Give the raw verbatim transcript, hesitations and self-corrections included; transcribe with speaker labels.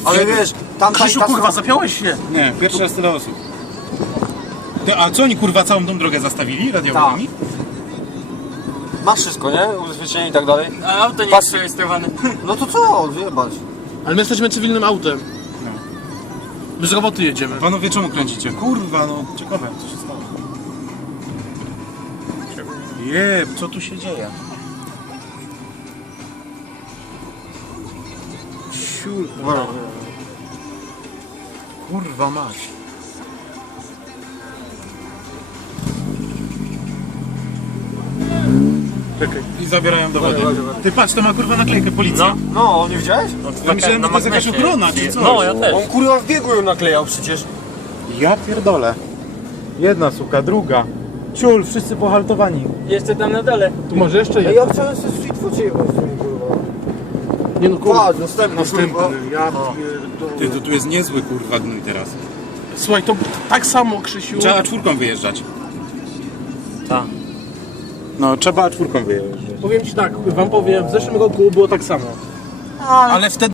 Speaker 1: Ale wiesz, tam...
Speaker 2: Krzysiu,
Speaker 1: ta-
Speaker 2: kurwa, zapiąłeś się?
Speaker 3: Nie, pierwszy raz tyle osób. Ty, a co oni kurwa całą tą drogę zastawili radiowymi?
Speaker 1: Masz wszystko, nie? Ubezpieczenie i tak dalej.
Speaker 4: A auto nie
Speaker 1: Pas-
Speaker 4: jest przerejestrowane.
Speaker 1: No to co? Wyjebać.
Speaker 2: Ale my jesteśmy cywilnym autem.
Speaker 3: No.
Speaker 2: My z roboty jedziemy.
Speaker 3: Panowie, czemu kręcicie? Kurwa, no ciekawe, co się stało. Jeb, co tu się dzieje? Siul, kurwa mać.
Speaker 2: Czekaj.
Speaker 3: I zabierają dowody. Ty patrz, to ma kurwa naklejkę policja.
Speaker 1: No, nie widziałeś?
Speaker 3: Ja myślałem, że to jest jakaś
Speaker 4: magnesie.
Speaker 3: ochrona czy coś.
Speaker 4: No, ja też.
Speaker 1: On kurwa w biegu ją naklejał przecież.
Speaker 3: Ja pierdolę. Jedna suka, druga. Ciul, wszyscy pohaltowani.
Speaker 4: Jeszcze tam na dole.
Speaker 2: Tu może jeszcze
Speaker 1: Ej,
Speaker 2: jest.
Speaker 1: ja chciałem sobie street food jebać z tym kurwa.
Speaker 2: Nie no kurwa.
Speaker 1: Patrz, następny,
Speaker 2: Następny.
Speaker 1: kurwa.
Speaker 2: Ja
Speaker 3: Ty,
Speaker 2: pierdolę.
Speaker 3: to tu jest niezły kurwa gnój teraz.
Speaker 2: Słuchaj, to tak samo, Krzysiu.
Speaker 3: Trzeba czwórką wyjeżdżać.
Speaker 4: Tak.
Speaker 3: No, trzeba czwórką wyjeżdżać.
Speaker 2: Powiem ci tak, wam powiem, w zeszłym roku było tak samo.
Speaker 3: Ale wtedy